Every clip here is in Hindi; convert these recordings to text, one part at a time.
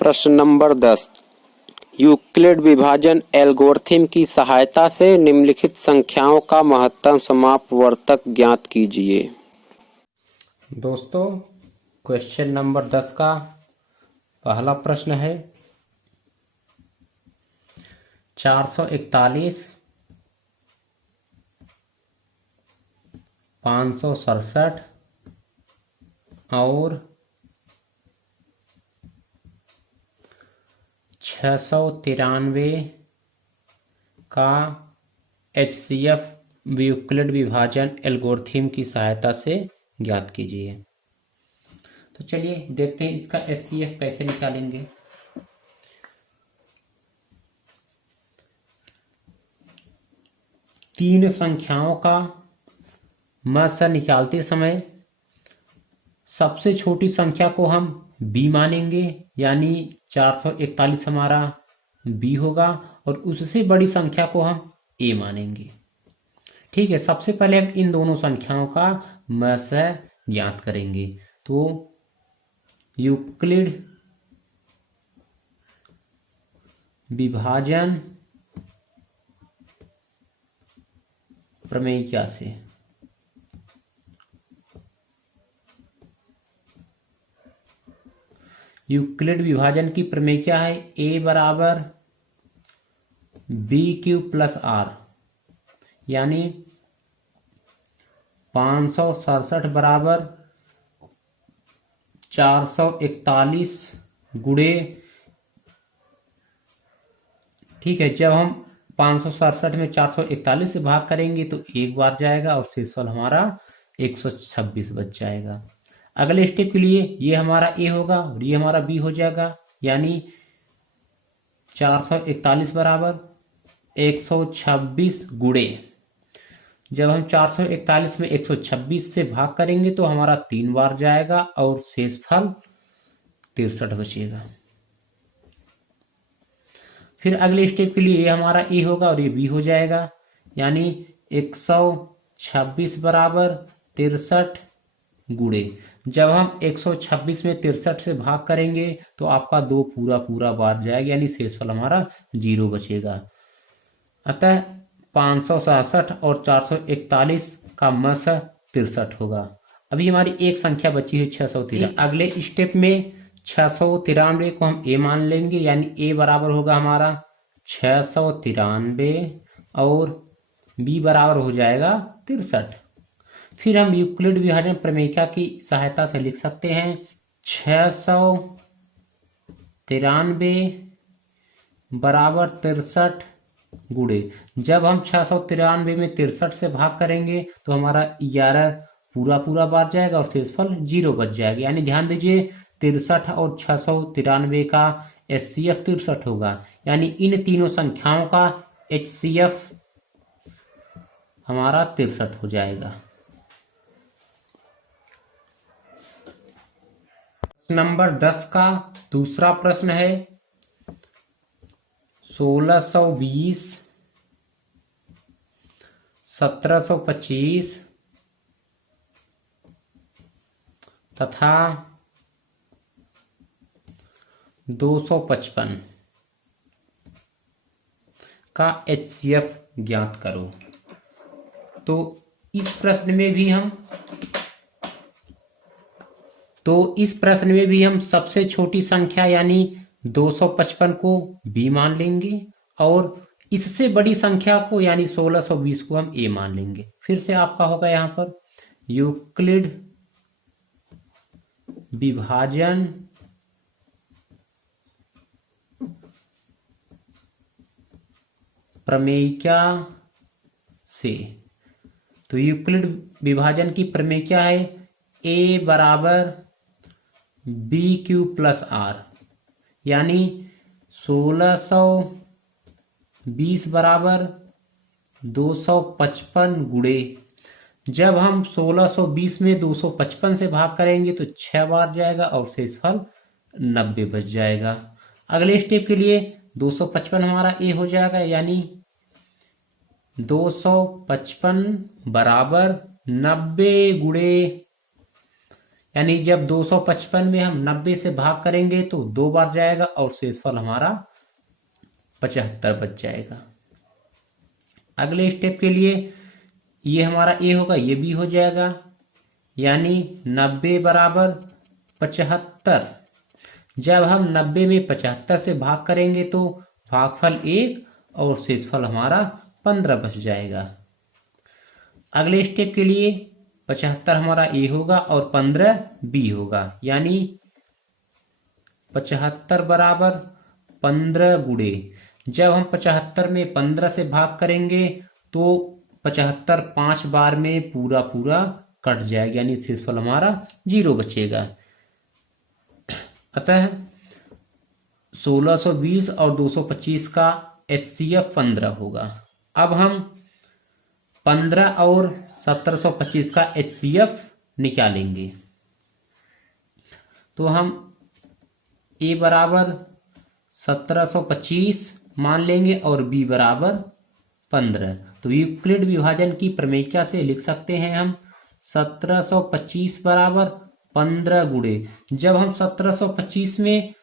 प्रश्न नंबर 10। यूक्लिड विभाजन एल्गोरिथम की सहायता से निम्नलिखित संख्याओं का महत्तम समापवर्तक ज्ञात कीजिए। दोस्तों, क्वेश्चन नंबर 10 का पहला प्रश्न है 441, 567 और 693 का HCF यूक्लिड विभाजन एल्गोरिथम की सहायता से ज्ञात कीजिए। तो चलिए देखते हैं इसका HCF कैसे निकालेंगे। तीन संख्याओं का मध्य निकालते समय सबसे छोटी संख्या को हम b मानेंगे, यानी 441 हमारा b होगा, और उससे बड़ी संख्या को हम a मानेंगे। ठीक है, सबसे पहले हम इन दोनों संख्याओं का मध्य ज्ञात करेंगे। तो यूक्लिड विभाजन प्रमेय क्या से यूक्लिड विभाजन की प्रमेय क्या है? a बराबर b³ प्लस r, यानी 567 बराबर 441 गुणे, ठीक है, जब हम 567 में 441 से भाग करेंगे तो एक बार जाएगा और शेषफल हमारा 126 बच जाएगा। अगले स्टेप के लिए ये हमारा a होगा और ये हमारा b हो जाएगा, यानी 441 बराबर 126 गुणे, जब हम 441 में 126 से भाग करेंगे तो हमारा 3 बार जाएगा और शेषफल 63 बचेगा। फिर अगले स्टेप के लिए ये हमारा a होगा और ये b हो जाएगा, यानी 126 बराबर 63 गुणे, जब हम 126 में 63 से भाग करेंगे तो आपका 2 पूरा बार जाएगा, यानी शेषफल हमारा 0 बचेगा। अतः 567 और 441 का मध्य 63 होगा। अभी हमारी एक संख्या बची है 693। अगले स्टेप में 693 को हम a मान लेंगे, यानी a बराबर होगा हमारा 693 और b बराबर हो जाएगा 63। फिर हम यूक्लिड विभाजन प्रमेय की सहायता से लिख सकते हैं 693 बराबर 63 गुणे, जब हम 693 में 63 से भाग करेंगे तो हमारा 11 पूरा बार जाएगा और शेषफल 0 बच जाएगा। यानी ध्यान दीजिए 63 और 693 का HCF 63 होगा, यानी इन तीनों संख्याओं का HCF हमारा 63 हो जाएगा। नंबर 10 का दूसरा प्रश्न है 1620, 1725 तथा 255 का HCF ज्ञात करो। तो इस प्रश्न में भी हम सबसे छोटी संख्या यानी 255 को b मान लेंगे और इससे बड़ी संख्या को यानी 1620 को हम a मान लेंगे। फिर से आपका होगा यहाँ पर यूक्लिड विभाजन प्रमेय क्या से। तो यूक्लिड विभाजन की प्रमेय क्या है? a बराबर b³ प्लस r, यानी 1620 बराबर 255 गुणे, जब हम 1620 में 255 से भाग करेंगे तो 6 बार जाएगा और शेषफल 90 बच जाएगा। अगले स्टेप के लिए 255 हमारा a हो जाएगा, यानी 255 बराबर 90 गुणे यानी जब 255 में हम 90 से भाग करेंगे तो 2 बार जाएगा और शेषफल हमारा 75 बच जाएगा। अगले स्टेप के लिए ये हमारा ए होगा, ये बी हो जाएगा, यानी 90 बराबर 75। जब हम 90 में 75 से भाग करेंगे तो भागफल 1 और शेषफल हमारा 15 बच जाएगा। अगले स्टेप के लिए 75 हमारा ए होगा और 15 बी होगा, यानी 75 बराबर 15 गुणे, जब हम 75 में 15 से भाग करेंगे तो 75 5 बार में पूरा पूरा कट जाएगा, यानी शेषफल हमारा 0 बचेगा। अतः 1620 और 225 का HCF 15 होगा। अब हम 15 और 1725 का HCF निकालेंगे। तो हम A बराबर 1725 मान लेंगे और B बराबर 15। तो यूक्लिड विभाजन की प्रमेयिका से लिख सकते हैं हम 1725 बराबर 15 गुणे, जब हम 1725 में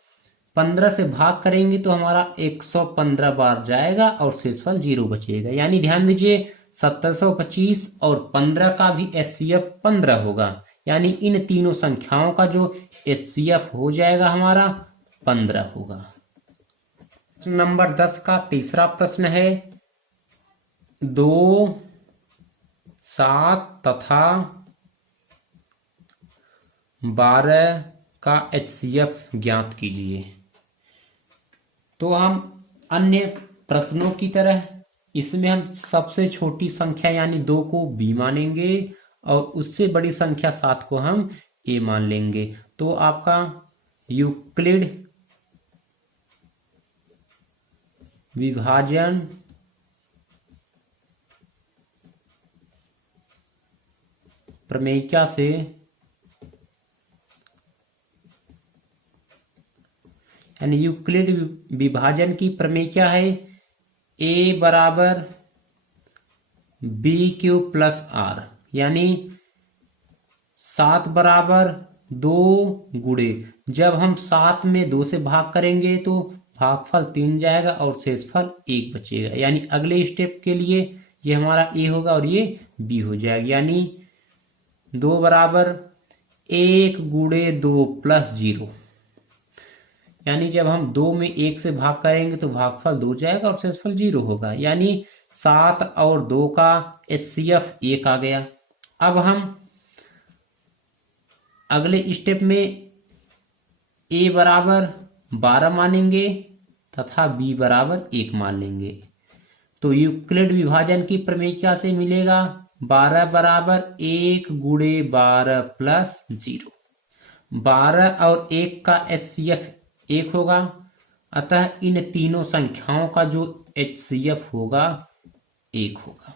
15 से भाग करेंगे तो हमारा 115 बार जाएगा और शेषफल 0 बचेगा। यानी ध्यान दीजिए 1725 और 15 का भी HCF 15 होगा, यानी इन तीनों संख्याओं का जो HCF हो जाएगा हमारा 15 होगा। नंबर 10 का तीसरा प्रश्न है 2, 7 तथा 12 का HCF ज्ञात कीजिए। तो हम अन्य प्रश्नों की तरह इसमें हम सबसे छोटी संख्या यानी 2 को B मानेंगे और उससे बड़ी संख्या 7 को हम A मान लेंगे। तो आपका यूक्लिड विभाजन प्रमेयिका से यानी यूक्लिड विभाजन की प्रमेयिका है A बराबर BQ प्लस R, यानी 7 बराबर 2 गुणे, जब हम 7 में 2 से भाग करेंगे तो भागफल 3 जाएगा और शेषफल 1 बचेगा। यानी अगले स्टेप के लिए ये हमारा A होगा और ये B हो जाएगा, यानी 2 बराबर 1 गुणे 2 प्लस 0, यानी जब हम 2 में 1 से भाग करेंगे तो भागफल 2 जाएगा और शेषफल 0 होगा। यानी 7 और 2 का HCF 1 आ गया। अब हम अगले स्टेप में A बराबर 12 मानेंगे तथा B बराबर 1 मान लेंगे। तो यूक्लिड विभाजन की प्रमेयिका से मिलेगा 12 बराबर 1 गुणे 12 प्लस 0। 12 और 1 का HCF 1 होगा, अतः इन तीनों संख्याओं का जो HCF होगा 1 होगा।